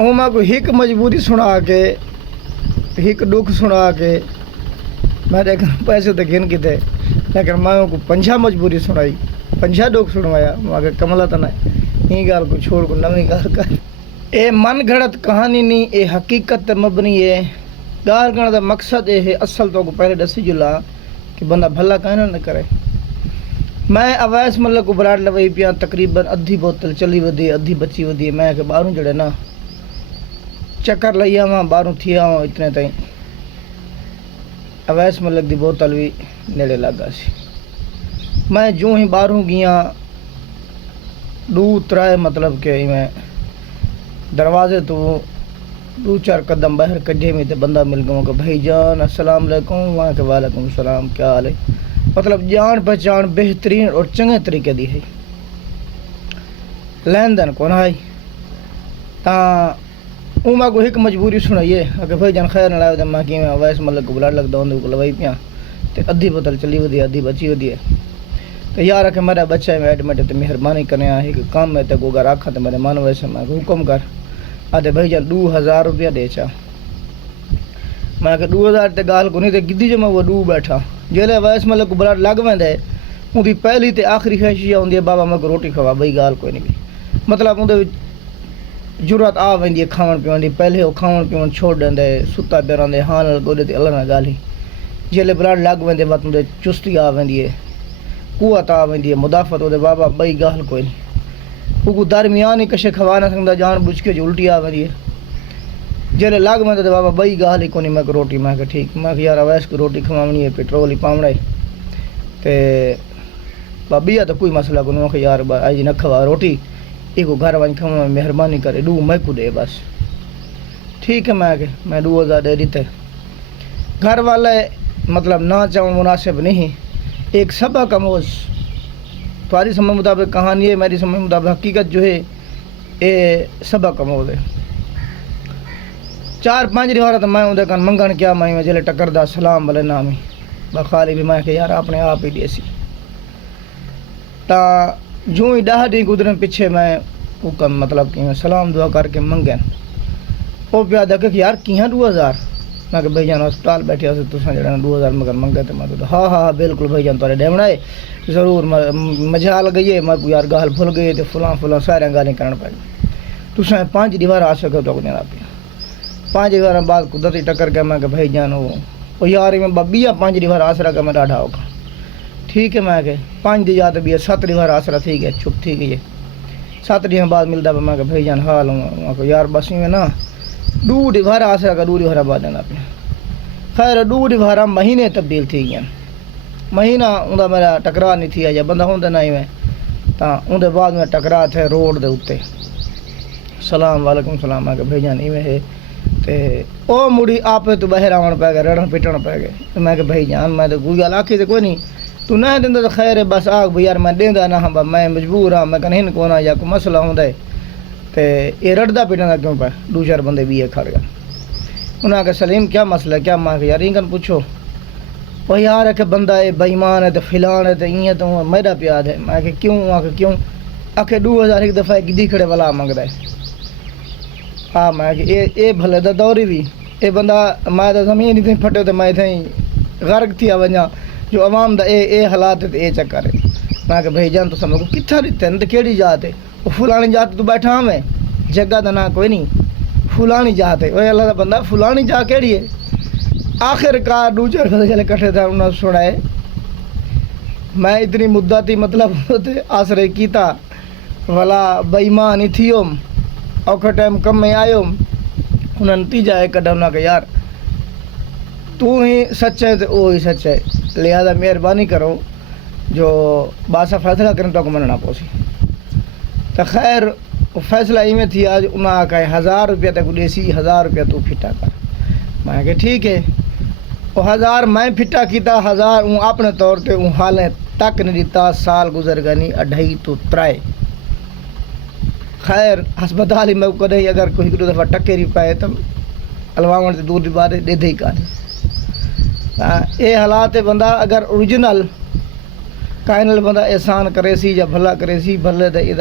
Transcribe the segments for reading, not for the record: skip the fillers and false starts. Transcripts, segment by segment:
اوما کو ایک مجبوری سنا کے ایک دکھ سنا کے میں دیکھا پیسے تو گن کے تھے لیکن میں کو 5 مجبوری سنائی 5 دکھ سنوایا میں کہ کملا تو نہ یہ گال کو چھوڑ کو نویں گال کر اے من گھڑت کہانی نہیں اے حقیقت مبنی ہے گال کرنے کا مقصد یہ ہے اصل تو کو پہلے دسی جلا کہ بندہ بھلا کہنا نہ کرے میں اویس ملک کو براڈ لوئی پیا تقریباً ادھی بوتل چلی ودی ادھی بچی ودی میں کہ باہروں جڑے نا چکر لئی آواں باہروں تھی آواں اتنے تائیں اویس ملک دی بوتل بھی نیڑے لگا سی میں جو ہی باہروں گیاں 2-3 مطلب کہ میں دروازے تو 2-4 قدم باہر کڈھے میں تے بندہ مل گیا کہ بھائی جان السلام علیکم وہاں کہ وعلیکم السلام کیا حال ہے مطلب جان پہچان بہترین اور چنگے طریقے دی ہے لین دین کون ہے تاں اوما کو ایک مجبوری سنائیے کہ بھائی جان خیر نہ لائے دے میں کیویں ویس ملک کو بلڈ لگدا ہوندے کو لوائی پیاں تے ادھی بوتل چلی ودی ادھی بچی ودی ہے کہ یار کہ میرا بچہ ہے میں ایڈمٹ تے مہربانی کرنے آ ہے کہ کام میں تے کو گھر آکھا تے میرے من ویسے میں حکم کر آتے بھائی جان 2000 روپیہ دے چا میں کہ 2000 تے گال کو نہیں تے گدی جو میں وہ 2 بیٹھا جیلے ویس ملک کو بلڈ لگ ویندے ان دی پہلی تے آخری خواہش یہ ہوندی ہے بابا میں کو روٹی کھوا بھائی گال کوئی نہیں مطلب اون جرات آ ویندی ہے کھاون پیون دی پہلے وہ کھاون پیون چھوڑ دیندے ستا پیران دے ہاں گوڈے تے اللہ نہ گالی جیلے بلڈ لگ ویندے وقت دے چستی آ ویندی ہے قوت آ ویندی ہے مدافعت دے بابا بھائی گال کوئی نہیں وہ درمیان ہی کشے کھوا نہ سکتا جان بوجھ کے جو الٹی آ ویندی ہے جیلے لگ ویندے تے بابا بھائی گال ہی کونی میں کو روٹی میں کہ ٹھیک میں کہ یار اویس کو روٹی کھواونی ہے پیٹرول ہی پاونا ہے تے بابیا تو کوئی مسئلہ کو نہیں کہ یار اج نہ کھوا روٹی یہ کو گھر ون کھوا مہربانی کرے 2 میں کو دے بس ٹھیک ہے میں 2000 دے دیتے گھر والے مطلب نہ چاہوں مناسب نہیں ایک سبق اموز تمہاری سمجھ مطابق کہانی ہے میری سمجھ مطابق حقیقت جو ہے یہ سبق اموز ہے 4-5 روایت میں اندر کن منگن کیا میں جلے ٹکر دا سلام بلے نامی بخالی بھی میں کہ یار اپنے آپ ہی دیسی تا جو ہی 10 دن گزرن پیچھے میں حکم مطلب کہ میں سلام دعا کر کے منگن وہ پیا دیکھ کہ یار کیاں 2000 میں کہ بھائی جان ہسپتال بیٹھے ہو تساں جڑا 2000 مگر منگے تے میں تو ہاں بالکل بھائی جان تارے ڈیمنا ہے ضرور مجال گئی ہے میں یار گال بھول گئی تے فلاں سارے گالیں کرن پے تساں 5 دیوار آ سکو تو دینا پیا 5 دیوار بعد قدرتی ٹکر کے میں کہ بھائی جان وہ یار میں ببیا 5 دیوار آسرا کہ میں ڈاڈھا اوکھا ٹھیک ہے میں کہ 5 دی یاد بھی 7 دیوار آسرا تھی گئے چپ تھی گئی 7 دن بعد ملتا میں کہ بھائی جان حال ہوں یار بس میں نا 2 دیوار آسرا کا 2 دیوار بعد دینا پیا خیر 2 دیوار مہینے تبدیل تھی گیا مہینہ اندر میرا ٹکرا نہیں تھی یا بندہ ہوں نہیں میں تا اندر بعد میں ٹکرا تھے روڈ دے اتنے سلام وعلیکم السلام میں کہ بھائی جان ایویں ہے تے او مڑی آپ تو باہر آن پہ گئے رڑن پٹن پہ گئے میں کہ بھائی جان میں تو کوئی گل آخی تو کوئی نہیں تو نہ دیندا تو خیر ہے بس آگ بھائی یار میں دیندا نہ ہاں میں مجبور ہاں میں کہیں کون یا کوئی مسئلہ ہوندا ہے تے یہ رڑدا پٹندا کیوں پہ 2-4 بندے بھی کھڑ گئے انہاں کہ سلیم کیا مسئلہ کیا ماں کہ یار ان پوچھو وہ یار ہے کہ بندہ ہے بے ایمان ہے تے فلان ہے تے ایاں تو میرا پیاد ہے میں کہ کیوں آ کہ 2000 ایک دفعہ گدی کھڑے والا منگدا ہے ہاں میں کہ اے بھلے دا دوری بھی اے بندہ میں تو زمین ہی پھٹے تے میں تھیں غرق تھی ونجا جو عوام دا اے حالات تے اے چکر ہے میں کہ بھائی جان تو سمجھ کو کتھا دیتے تے کیڑی جات ہے وہ فلانی جات تو بیٹھا ہاں میں جگہ دا نا کوئی نہیں فلانی جات ہے وہ اللہ دا بندہ فلانی جا کیڑی ہے آخر کار 2-4 بندے چلے کٹھے تھا انہوں نے سنائے میں اتنی مدتی مطلب آسرے کیتا والا بے ایمان ہی تھیوم اوکھا ٹائم کم میں آئے انہیں نتیجہ ہے کڈا انہاں کہ یار تو ہی سچ ہے تو وہ ہی سچ ہے لہذا مہربانی کرو جو باسا فیصلہ کریں تو مننا پوسی تو خیر فیصلہ ایویں تھی آج انہاں کہا 1000 روپیہ تک دیسی 1000 روپیہ تو پھٹا کر میں کہ ٹھیک ہے وہ 1000 میں پھٹا کیتا 1000 ہوں اپنے طور تے ہوں حالیں تک نہیں دیتا سال گزر گئے نہیں 2.5 تو 3 خیر ہسپتال ہی میں کدے اگر کوئی 2 دفعہ ٹکے نہیں پائے تو الواون سے دور دی بات دے دے ہی کہانی یہ حالات بندہ اگر اوریجنل کائنل بندہ احسان کرے سی یا بھلا کرے سی بھلے دے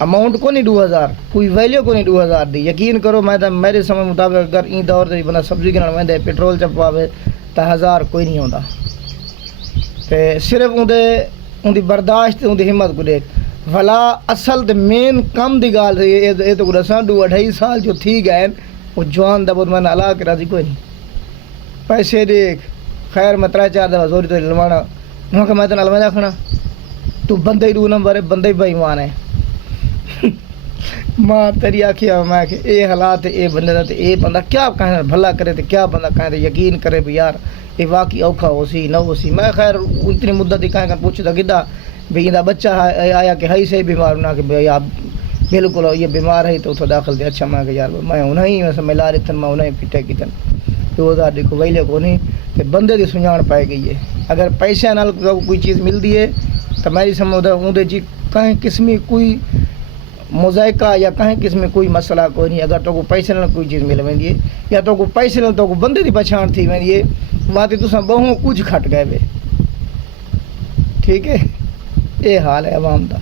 اماؤنٹ کو نہیں 2000 کوئی ویلیو کو نہیں 2000 دی. یقین کرو میں تو میرے سمجھ مطابق اگر این دور سے بندہ سبزی گرن ویندے پیٹرول چپاوے تو 1000 کوئی نہیں ہوندا. تے صرف ان دی برداشت ان دی ہمت کو دیکھ بھلا اصل تے مین کم دی گال اے تو دساں 2-2.5 سال جو تھی گئے وہ جوان دا بہت میں اللہ کے راضی کوئی نہیں. پیسے دیکھ خیر میں 3-4 دفعہ زوری تو لوانا میں کہ میں تو نال میں کھنا تو بندے ہی 2 نمبر ہے بندے ہی بے ایمان ہے. ماں تیری آکھیا میں کہ اے حالات اے بندے دا تے اے بندہ کیا کہنا بھلا کرے تے کیا بندہ کہے تے یقین کرے بھی یار اے واقعی اوکھا ہو سی نہ ہو سی. میں خیر اتنی مدت ہی کہیں پوچھتا کدا بھی یہ بچہ آیا کہ ہائی سے بیمار نہ کہ بھائی آپ بالکل یہ بیمار ہے تو اتھو داخل تھے. اچھا میں کہ یار میں انہیں میں سمجھ لا رہتن میں انہیں پیٹے کتن 2000 دی کو ویلے کو نہیں کہ بندے دی سنجان پائی گئی ہے. اگر پیسے نال کوئی چیز ملتی ہے تو میری سمجھ اندر جی کہیں قسمی کوئی مذائقہ یا کہیں قسم کوئی مسئلہ کوئی نہیں. اگر تو کو پیسے نال کوئی چیز مل ویندی ہے یا تو کو پیسے نال تو کو بندے دی پہچان تھی ویندی ہے واتے تساں بہوں کچھ کھٹ گئے وے. ٹھیک ہے یہ حال ہے عوام دا.